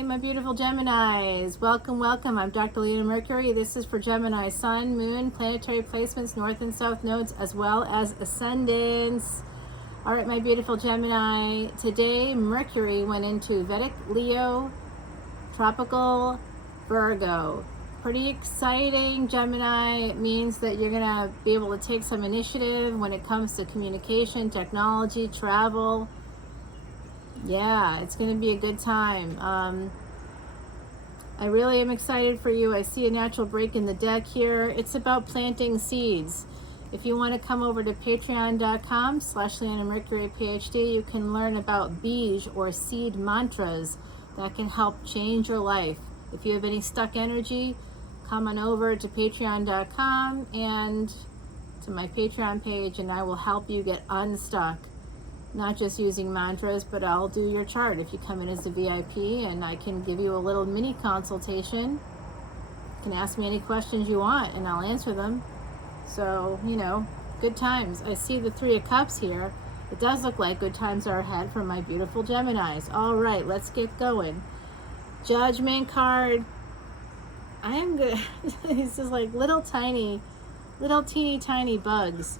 Hi, my beautiful Geminis. Welcome, welcome. I'm Dr. Leona Mercury. This is for Gemini Sun, Moon, planetary placements, North and South nodes, as well as ascendants. All right, my beautiful Gemini. Today, Mercury went into Vedic, Leo, tropical, Virgo. Pretty exciting, Gemini. It means that you're going to be able to take some initiative when it comes to communication, technology, travel. Yeah, it's going to be a good time. I really am excited for you. I see a natural break in the deck here. It's about planting seeds. If you want to come over to patreon.com/leonamercuryphd, you can learn about beige or seed mantras that can help change your life. If you have any stuck energy, come on over to patreon.com and to my Patreon page, and I will help you get unstuck. Not just using mantras, but I'll do your chart if you come in as a VIP, and I can give you a little mini consultation. You can ask me any questions you want and I'll answer them. So, you know, good times. I see the Three of Cups here. It does look like good times are ahead for my beautiful Geminis. All right, let's get going. Judgment card. I am good. This is like little teeny tiny bugs.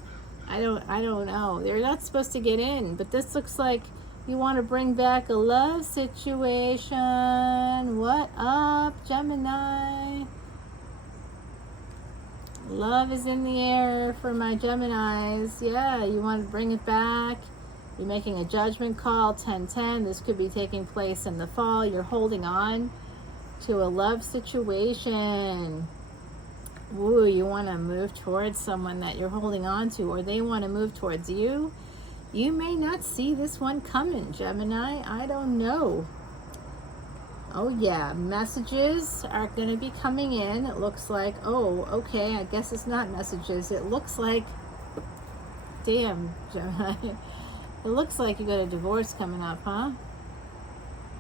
I don't know. They're not supposed to get in, but this looks like you want to bring back a love situation. What up, Gemini? Love is in the air for my Geminis. Yeah, you want to bring it back. You're making a judgment call, 10-10. This could be taking place in the fall. You're holding on to a love situation. Ooh, you want to move towards someone that you're holding on to, or they want to move towards you. You may not see this one coming, Gemini. I don't know. Oh yeah, messages are going to be coming in. It looks like, oh, okay, I guess it's not messages. It looks like, damn, Gemini. It looks like you got a divorce coming up, huh?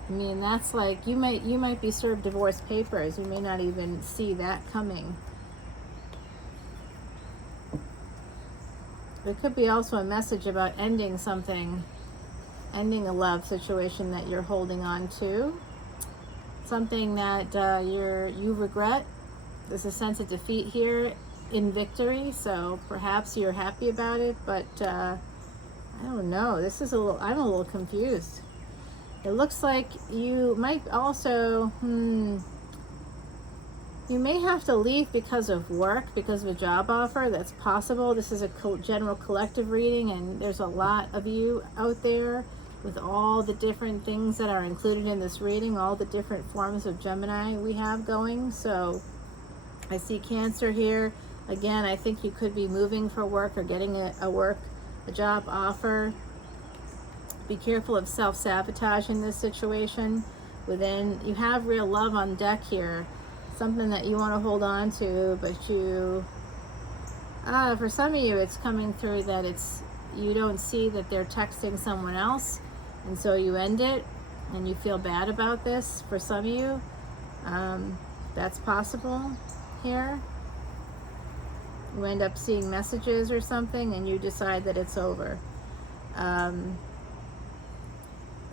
I mean, that's like, you might be served divorce papers. You may not even see that coming. There could be also a message about ending something, ending a love situation that you're holding on to, something that you regret. There's a sense of defeat here in victory, so perhaps you're happy about it, but I don't know. This is I'm a little confused. It looks like you might also, you may have to leave because of work, because of a job offer. That's possible. This is a general collective reading, and there's a lot of you out there with all the different things that are included in this reading, all the different forms of Gemini we have going. So I see Cancer here. Again, I think you could be moving for work or getting a job offer. Be careful of self-sabotage in this situation. You have real love on deck here. Something that you want to hold on to, but for some of you, it's coming through that you don't see that they're texting someone else, and so you end it, and you feel bad about this. For some of you, that's possible here. You end up seeing messages or something, and you decide that it's over.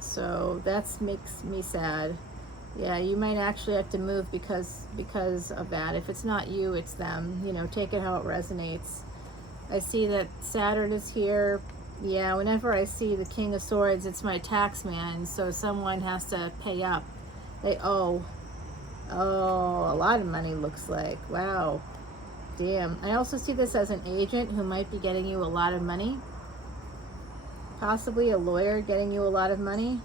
So that makes me sad. Yeah, you might actually have to move because of that. If it's not you, it's them. You know, take it how it resonates. I see that Saturn is here. Yeah, whenever I see the King of Swords, it's my tax man. So someone has to pay up. They owe. Oh, a lot of money looks like. Wow. Damn. I also see this as an agent who might be getting you a lot of money. Possibly a lawyer getting you a lot of money.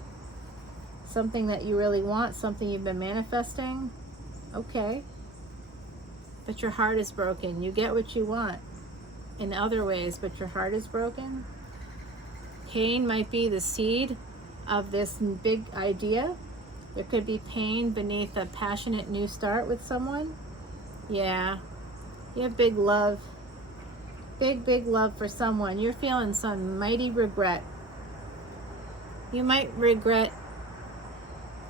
Something that you really want, something you've been manifesting. Okay. But your heart is broken. You get what you want in other ways, but your heart is broken. Pain might be the seed of this big idea. There could be pain beneath a passionate new start with someone. Yeah. You have big love. Big love for someone. You're feeling some mighty regret. You might regret.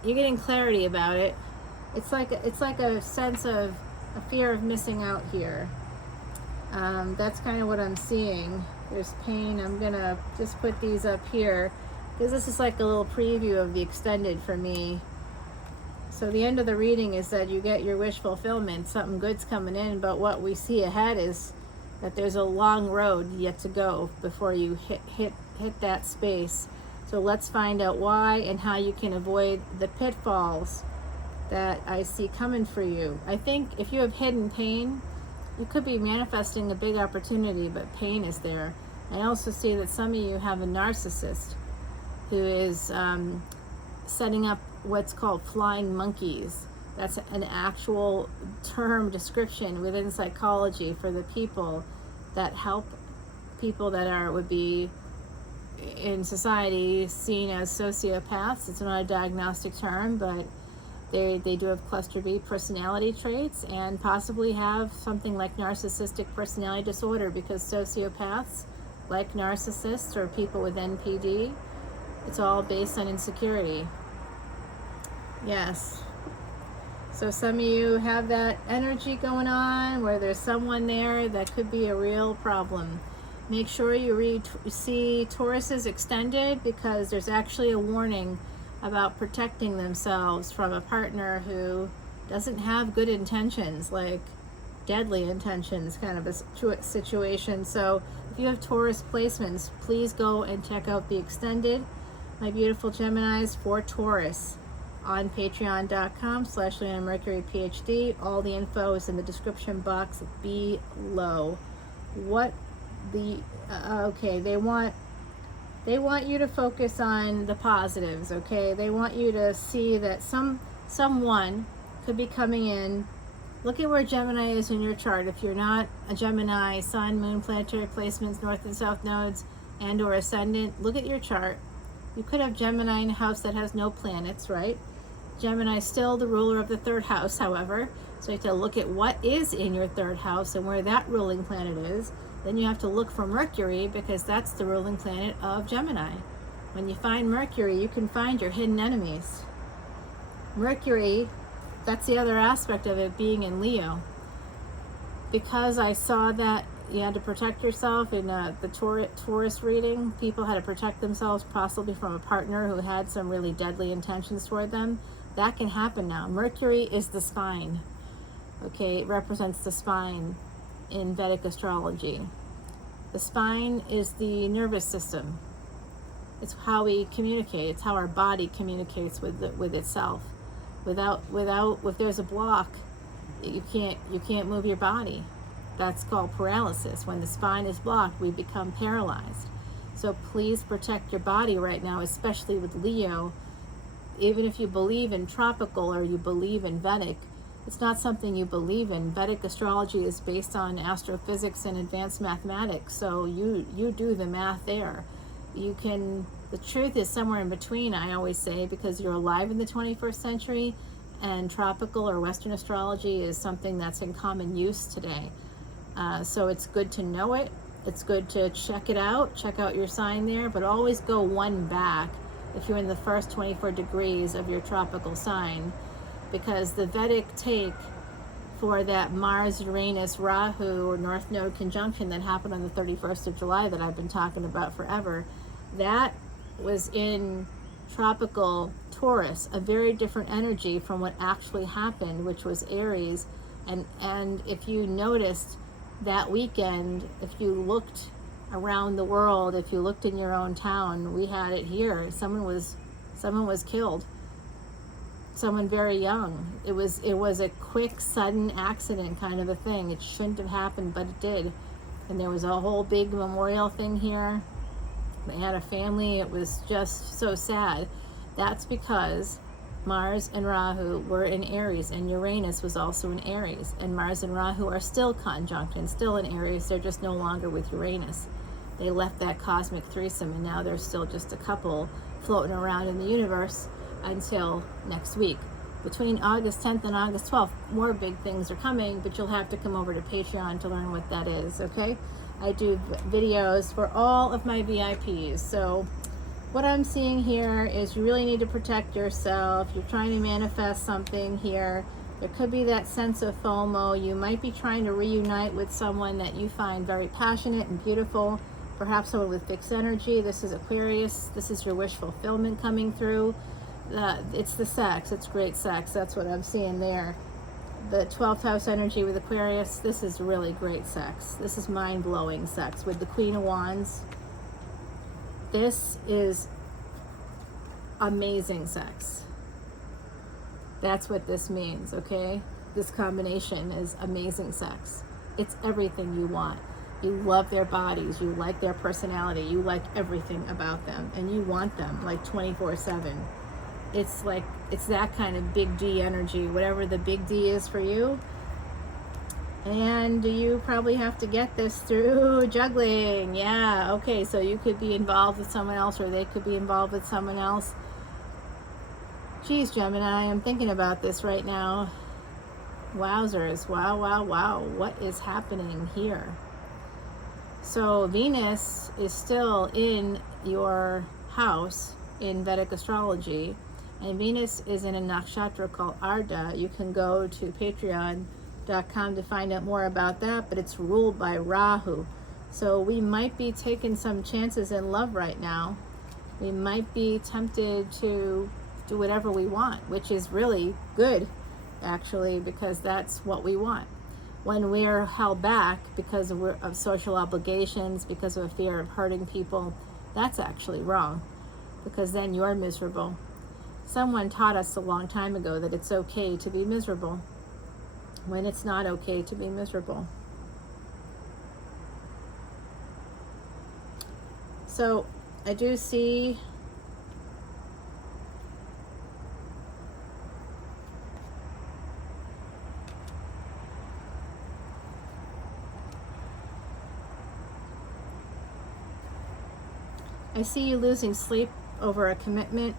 You're getting clarity about it. It's like a sense of a fear of missing out here. That's kind of what I'm seeing. There's pain. I'm gonna just put these up here because this is like a little preview of the extended for me. So the end of the reading is that you get your wish fulfillment, something good's coming in, but what we see ahead is that there's a long road yet to go before you hit that space. So let's find out why and how you can avoid the pitfalls that I see coming for you. I think if you have hidden pain, you could be manifesting a big opportunity, but pain is there. I also see that some of you have a narcissist who is setting up what's called flying monkeys. That's an actual term description within psychology for the people that help people that would be in society seen as sociopaths. It's not a diagnostic term, but they do have cluster B personality traits and possibly have something like narcissistic personality disorder, because sociopaths, like narcissists or people with NPD, it's all based on insecurity. Yes. So some of you have that energy going on where there's someone there that could be a real problem. Make sure you see Taurus's extended, because there's actually a warning about protecting themselves from a partner who doesn't have good intentions, like deadly intentions kind of a situation. So if you have Taurus placements, please go and check out the extended, my beautiful Geminis for Taurus, on patreon.com/leonamercuryphd. All the info is in the description box below. Okay, they want you to focus on the positives, okay? They want you to see that someone could be coming in. Look at where Gemini is in your chart. If you're not a Gemini, Sun, Moon, planetary placements, North and South nodes, and or ascendant, look at your chart. You could have Gemini in a house that has no planets, right? Gemini is still the ruler of the third house, however. So you have to look at what is in your third house and where that ruling planet is. Then you have to look for Mercury, because that's the ruling planet of Gemini. When you find Mercury, you can find your hidden enemies. Mercury, that's the other aspect of it being in Leo. Because I saw that you had to protect yourself in the Taurus reading, people had to protect themselves possibly from a partner who had some really deadly intentions toward them. That can happen now. Mercury is the spine. Okay, it represents the spine in Vedic astrology. The spine is the nervous system. It's how we communicate. It's how our body communicates with itself. If there's a block, you can't move your body. That's called paralysis. When the spine is blocked, we become paralyzed. So please protect your body right now, especially with Leo. Even if you believe in tropical or you believe in Vedic, it's not something you believe in. Vedic astrology is based on astrophysics and advanced mathematics, so you do the math there. The truth is somewhere in between, I always say, because you're alive in the 21st century, and tropical or Western astrology is something that's in common use today. So it's good to know it. It's good to check it out, check out your sign there, but always go one back if you're in the first 24 degrees of your tropical sign, because the Vedic take for that Mars, Uranus, Rahu, or North Node conjunction that happened on the 31st of July that I've been talking about forever, that was in tropical Taurus, a very different energy from what actually happened, which was Aries. And if you noticed that weekend, if you looked around the world, if you looked in your own town, we had it here. Someone was killed. Someone very young. It was a quick, sudden accident kind of a thing. It shouldn't have happened, but it did. And there was a whole big memorial thing here. They had a family. It was just so sad. That's because Mars and Rahu were in Aries, and Uranus was also in Aries. And Mars and Rahu are still conjunct and still in Aries. They're just no longer with Uranus. They left that cosmic threesome, and now they're still just a couple floating around in the universe until next week. Between August 10th and August 12th, more big things are coming, but you'll have to come over to Patreon to learn what that is, okay? I do videos for all of my VIPs. So what I'm seeing here is you really need to protect yourself. You're trying to manifest something here. There could be that sense of FOMO. You might be trying to reunite with someone that you find very passionate and beautiful, perhaps someone with fixed energy. This is Aquarius. This is your wish fulfillment coming through. It's the sex. It's great sex. That's what I'm seeing there. The 12th house energy with Aquarius, this is really great sex. This is mind-blowing sex with the Queen of Wands. This is amazing sex. That's what this means, okay? This combination is amazing sex. It's everything you want. You love their bodies, you like their personality, you like everything about them, and you want them like 24/7. It's like, it's that kind of big D energy, whatever the big D is for you. And you probably have to get this through juggling. Yeah, okay, so you could be involved with someone else, or they could be involved with someone else. Geez, Gemini, I'm thinking about this right now. Wowzers, wow, wow, wow. What is happening here? So Venus is still in your house in Vedic astrology, and Venus is in a nakshatra called Ardha. You can go to patreon.com to find out more about that, but it's ruled by Rahu. So we might be taking some chances in love right now. We might be tempted to do whatever we want, which is really good, actually, because that's what we want. When we're held back because of social obligations, because of a fear of hurting people, that's actually wrong, because then you're miserable. Someone taught us a long time ago that it's okay to be miserable when it's not okay to be miserable. So I do see you losing sleep over a commitment.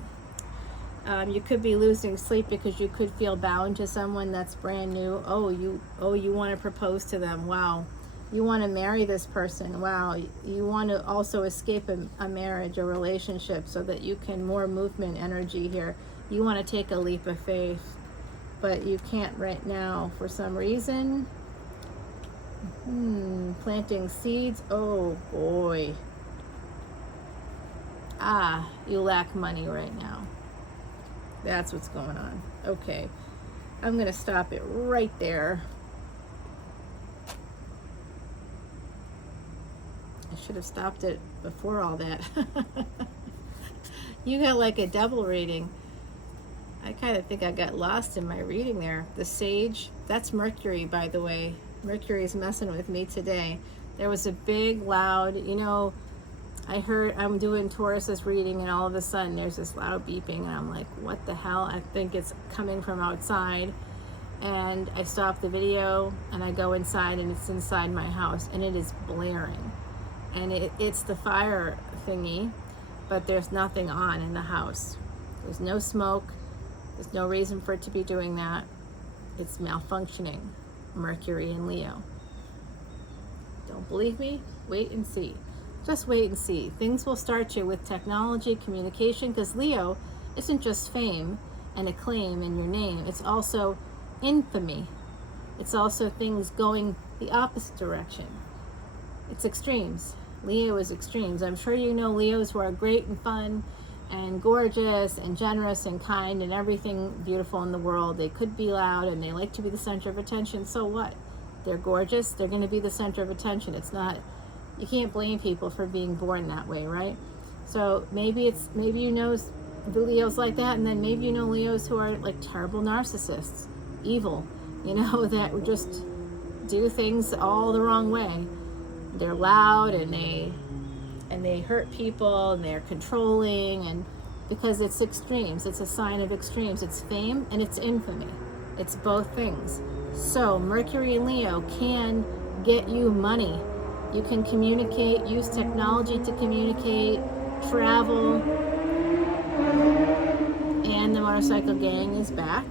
You could be losing sleep because you could feel bound to someone that's brand new. You want to propose to them. Wow. You want to marry this person. Wow. You want to also escape a marriage, a relationship, so that you can more movement energy here. You want to take a leap of faith, but you can't right now for some reason. Planting seeds. Oh boy. You lack money right now. That's what's going on. Okay, I'm going to stop it right there. I should have stopped it before all that. You got like a double reading. I kind of think I got lost in my reading there. The Sage, that's Mercury, by the way. Mercury's messing with me today. There was a big, loud, I'm doing Taurus's reading, and all of a sudden there's this loud beeping, and I'm like, what the hell? I think it's coming from outside. And I stop the video and I go inside, and it's inside my house, and it is blaring. And it's the fire thingy, but there's nothing on in the house. There's no smoke. There's no reason for it to be doing that. It's malfunctioning. Mercury and Leo. Don't believe me? Wait and see. Just wait and see. Things will start you with technology, communication, because Leo isn't just fame and acclaim in your name. It's also infamy. It's also things going the opposite direction. It's extremes. Leo is extremes. I'm sure you know Leos who are great and fun and gorgeous and generous and kind and everything beautiful in the world. They could be loud and they like to be the center of attention. So what? They're gorgeous. They're going to be the center of attention. It's not... You can't blame people for being born that way, right? So maybe you know the Leos like that, and then maybe you know Leos who are like terrible narcissists, evil, that would just do things all the wrong way. They're loud and they hurt people and they're controlling, and because it's extremes, it's a sign of extremes. It's fame and it's infamy. It's both things. So Mercury and Leo can get you money. You can communicate, use technology to communicate, travel, and the motorcycle gang is back.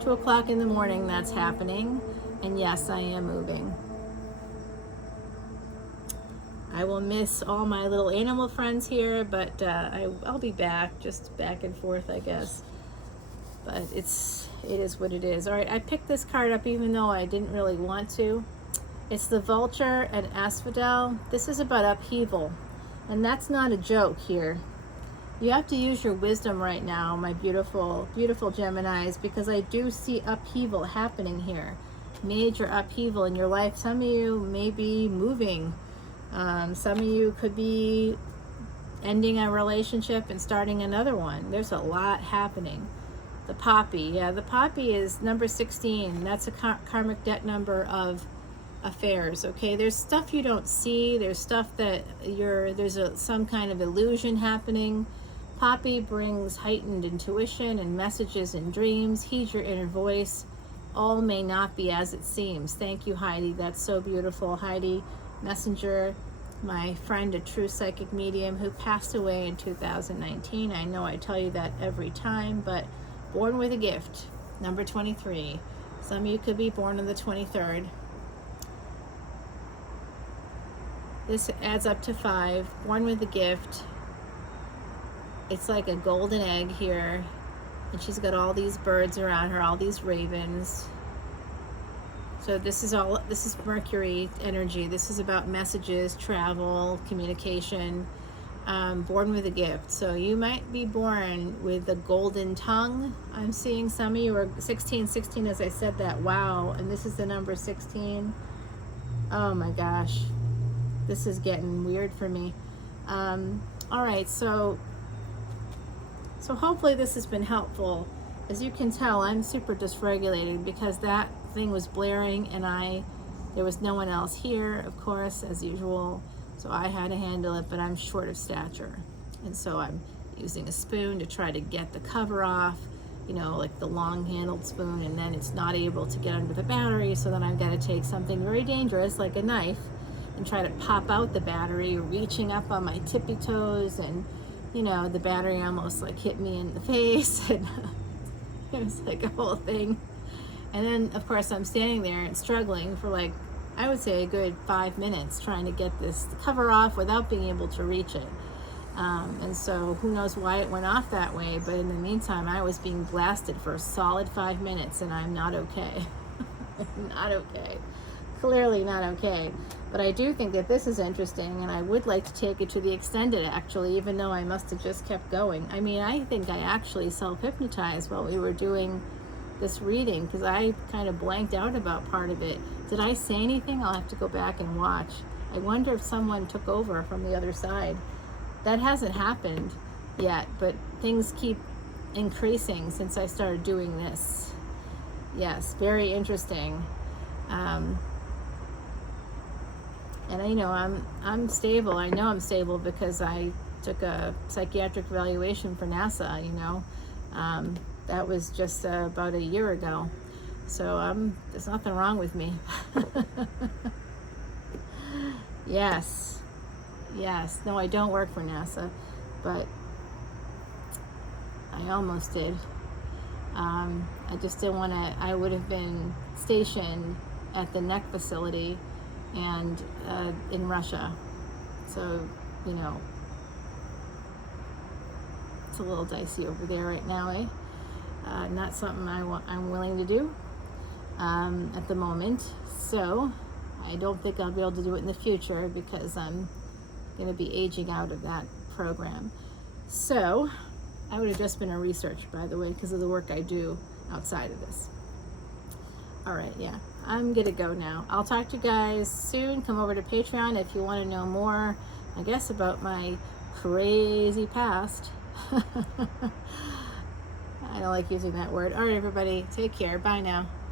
2 o'clock in the morning, that's happening, and yes, I am moving. I will miss all my little animal friends here, but I'll be back, just back and forth, I guess. But it is what it is. All right, I picked this card up even though I didn't really want to. It's the Vulture and Asphodel. This is about upheaval, and that's not a joke here. You have to use your wisdom right now, my beautiful, beautiful Geminis, because I do see upheaval happening here. Major upheaval in your life. Some of you may be moving. Some of you could be ending a relationship and starting another one. There's a lot happening. The poppy, yeah, the poppy is number 16. That's a karmic debt number of affairs. Okay, there's stuff you don't see. There's stuff that there's some kind of illusion happening. Poppy brings heightened intuition and messages and dreams. Heed your inner voice. All may not be as it seems. Thank you, Heidi. That's so beautiful. Heidi Messenger, my friend, a true psychic medium who passed away in 2019. I know I tell you that every time, but born with a gift, number 23. Some of you could be born on the 23rd. This adds up to 5. Born with a gift. It's like a golden egg here. And she's got all these birds around her, all these ravens. So this is Mercury energy. This is about messages, travel, communication. Born with a gift. So you might be born with a golden tongue. I'm seeing some of you are 16 as I said that. Wow. And this is the number 16. Oh my gosh. This is getting weird for me. All right. So hopefully this has been helpful. As you can tell, I'm super dysregulated because that thing was blaring and there was no one else here, of course, as usual. So I had to handle it, but I'm short of stature. And so I'm using a spoon to try to get the cover off, you know, like the long-handled spoon, and then it's not able to get under the battery, so then I've got to take something very dangerous, like a knife, and try to pop out the battery, reaching up on my tippy toes, and, you know, the battery almost like hit me in the face, and it was like a whole thing. And then, of course, I'm standing there and struggling for like, I would say a good 5 minutes trying to get this cover off without being able to reach it. And so who knows why it went off that way, but in the meantime, I was being blasted for a solid 5 minutes, and I'm not okay. Not okay. Clearly not okay. But I do think that this is interesting, and I would like to take it to the extended, actually, even though I must have just kept going. I mean, I think I actually self-hypnotized while we were doing this reading, because I kind of blanked out about part of it. Did I say anything? I'll have to go back and watch. I wonder if someone took over from the other side. That hasn't happened yet, but things keep increasing since I started doing this. Yes, very interesting. And you know, I'm stable. I know I'm stable because I took a psychiatric evaluation for NASA, you know. That was just about a year ago. So there's nothing wrong with me. Yes. No, I don't work for NASA, but I almost did. I just didn't want to. I would have been stationed at the NEC facility and in Russia. So, you know, it's a little dicey over there right now, eh? Not something I'm willing to do at the moment. So I don't think I'll be able to do it in the future because I'm going to be aging out of that program. So I would have just been a researcher, by the way, because of the work I do outside of this. All right, yeah, I'm going to go now. I'll talk to you guys soon. Come over to Patreon if you want to know more, I guess, about my crazy past. I don't like using that word. All right, everybody, take care. Bye now.